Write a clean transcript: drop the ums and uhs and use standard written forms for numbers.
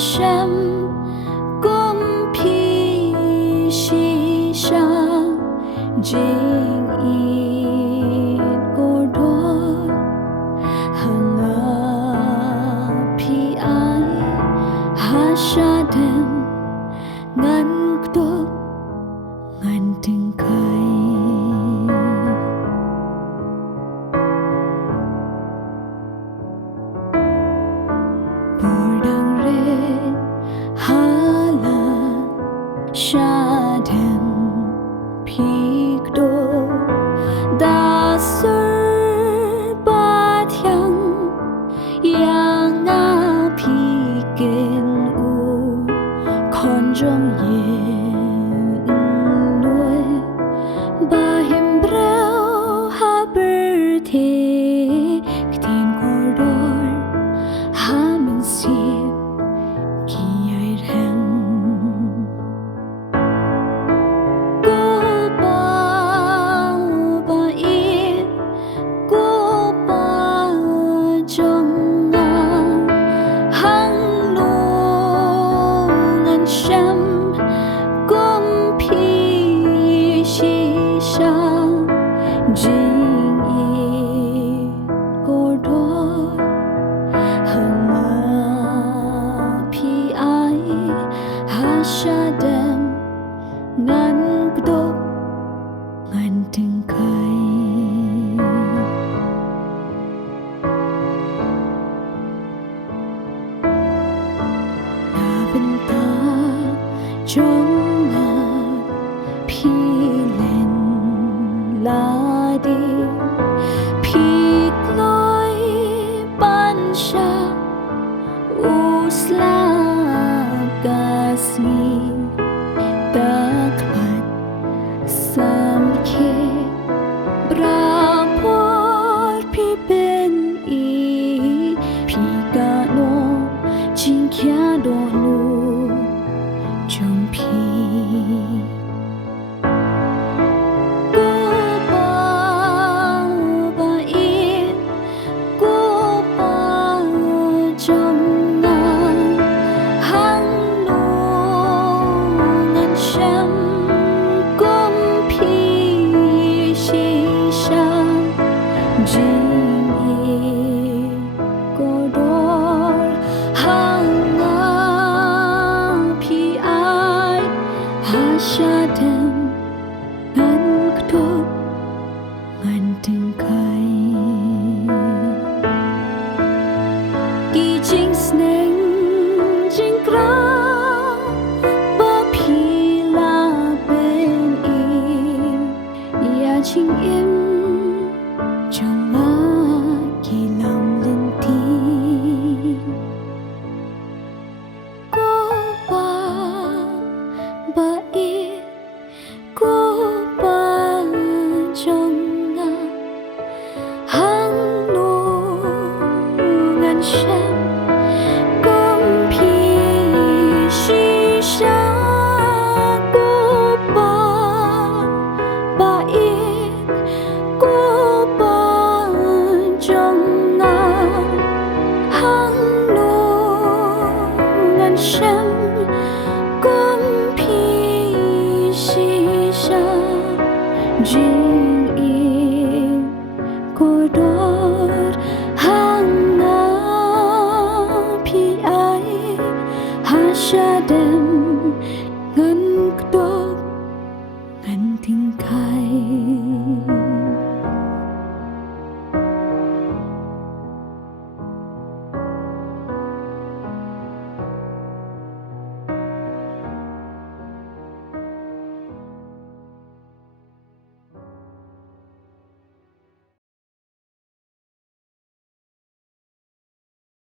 shem kum phi shi sha jing i cô đôi hanga phi ai ha sha dem ngan kdo ngan ting kai sha dem phik do da sur ba thiang yang na phi ken u khon jong ye nuôi ba him brau ha ber the ktin corridor ha min si ki ai ren jing i cô đôi hanga phi ai ha sha dem ngan kdo ngan ting kai na bên ta trong phi lên la đi phik lối ban sha usla gasmi